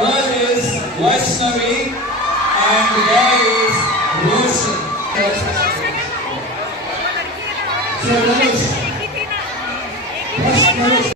girl is Vaishnavi and boy is Roshan. So first Dhanush.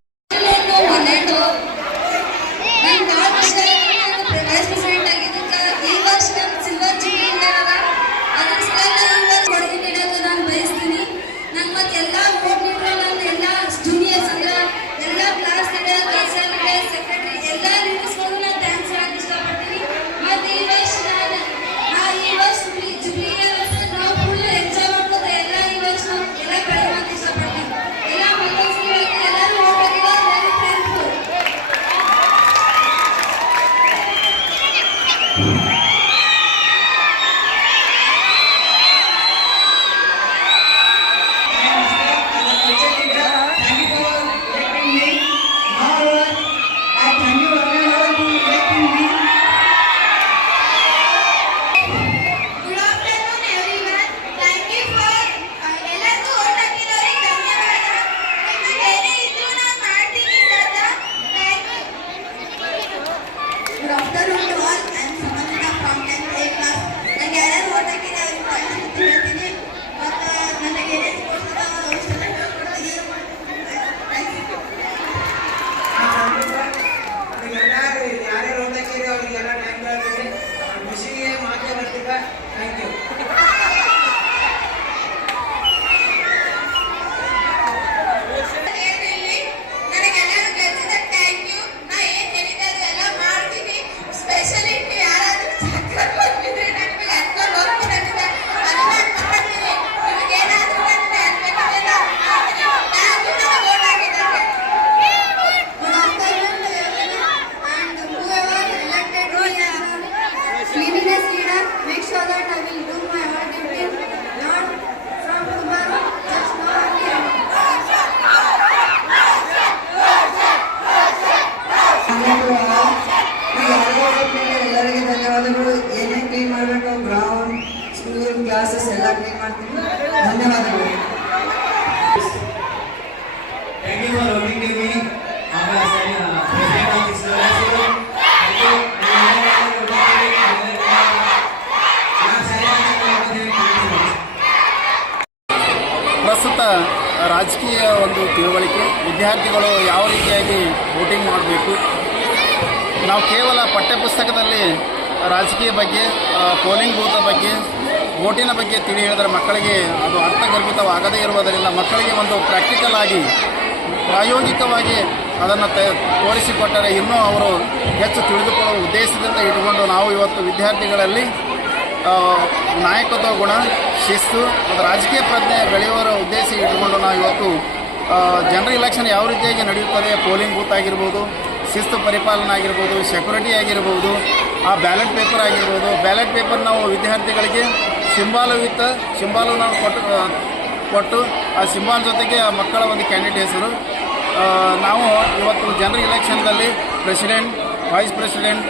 ಧನ್ಯವಾದಗಳು ಏನೇನು clean ಮಾಡಬೇಕು ground school classes ಎಲ್ಲ clean ಮಾಡ್ತೀನಿ ಧನ್ಯವಾದಗಳು ತಿಳುವಳಿಕೆ ವಿದ್ಯಾರ್ಥಿಗಳು ಯಾವ ರೀತಿಯಾಗಿ ವೋಟಿಂಗ್ ಮಾಡಬೇಕು? ನಾವು ಕೇವಲ ಪಠ್ಯಪುಸ್ತಕದಲ್ಲಿ ರಾಜಕೀಯ ಬಗ್ಗೆ ಪೋಲಿಂಗ್ ಬೂತ್ ಬಗ್ಗೆ ವೋಟಿನ ಬಗ್ಗೆ ತಿಳಿ ಹೇಳಿದರೆ ಮಕ್ಕಳಿಗೆ ಅದು ಅರ್ಥಗರ್ಭಿತವಾಗದೇ ಇರುವುದರಿಂದ ಮಕ್ಕಳಿಗೆ ಒಂದು ಪ್ರಾಕ್ಟಿಕಲ್ ಆಗಿ, ಪ್ರಾಯೋಗಿಕವಾಗಿ ಅದನ್ನು ತ, ತೋರಿಸಿಕೊಟ್ಟರೆ ಇನ್ನೂ ಅವರು ಹೆಚ್ಚು ತಿಳಿದುಕೊಳ್ಳುವ ಉದ್ದೇಶದಿಂದ ಇಟ್ಟುಕೊಂಡು ನಾವು ಇವತ್ತು ವಿದ್ಯಾರ್ಥಿಗಳಲ್ಲಿ ನಾಯಕತ್ವ ಗುಣ, ಶಿಸ್ತು, ಮತ್ತು ರಾಜಕೀಯ ಪ್ರಜ್ಞೆ ಬೆಳೆಯುವ ಉದ್ದೇಶ ಇಟ್ಟುಕೊಂಡು ನಾವು ಇವತ್ತು ಜನರಲ್ ಇಲೆಕ್ಷನ್ ಯಾವ ರೀತಿಯಾಗಿ ನಡೆಯುತ್ತದೆ? ಪೋಲಿಂಗ್ ಬೂತ್ ಆಗಿರ್ಬೋದು, ಶಿಸ್ತು ಪರಿಪಾಲನೆ ಆಗಿರ್ಬೋದು ಸೆಕ್ಯೂರಿಟಿ ಆಗಿರ್ಬೋದು, ಆ ಬ್ಯಾಲೆಟ್ ಪೇಪರ್ ಆಗಿರ್ಬೋದು. ಬ್ಯಾಲೆಟ್ ಪೇಪರ್ ನಾವು ವಿದ್ಯಾರ್ಥಿಗಳಿಗೆ ಸಿಂಬಾಲು ವಿತ್ ಸಿಂಬಾಲು ನಾವು ಕೊಟ್ಟು ಕೊಟ್ಟು, ಆ ಸಿಂಬಾಲ್ ಜೊತೆಗೆ ಆ ಮಕ್ಕಳ ಒಂದು ಕ್ಯಾಂಡಿಡೇಟ್ ಹೆಸರು. ನಾವು ಇವತ್ತು general ಇಲೆಕ್ಷನ್ದಲ್ಲಿ president vice president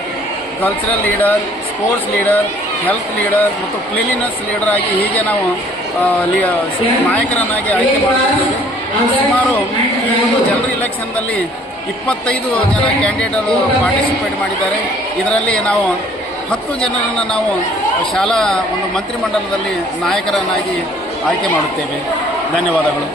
cultural leader sports leader health leader ಮತ್ತು ಕ್ಲೀನಿನೆಸ್ ಲೀಡರ್ ಆಗಿ ಹೀಗೆ ನಾವು ನಾಯಕರನ್ನಾಗಿ ಆಯ್ಕೆ ಮಾಡಿದ್ದೇವೆ ಸುಮಾರು ಈ ಒಂದು ಜನರಲ್ ಇಲೆಕ್ಷನ್ದಲ್ಲಿ ಇಪ್ಪತ್ತೈದು ಜನ ಕ್ಯಾಂಡಿಡೇಟರು ಪಾರ್ಟಿಸಿಪೇಟ್ ಮಾಡಿದ್ದಾರೆ. ಇದರಲ್ಲಿ ನಾವು ಹತ್ತು ಜನರನ್ನು ನಾವು ಶಾಲಾ ಒಂದು ಮಂತ್ರಿಮಂಡಲದಲ್ಲಿ ನಾಯಕರನ್ನಾಗಿ ಆಯ್ಕೆ ಮಾಡುತ್ತೇವೆ. ಧನ್ಯವಾದಗಳು.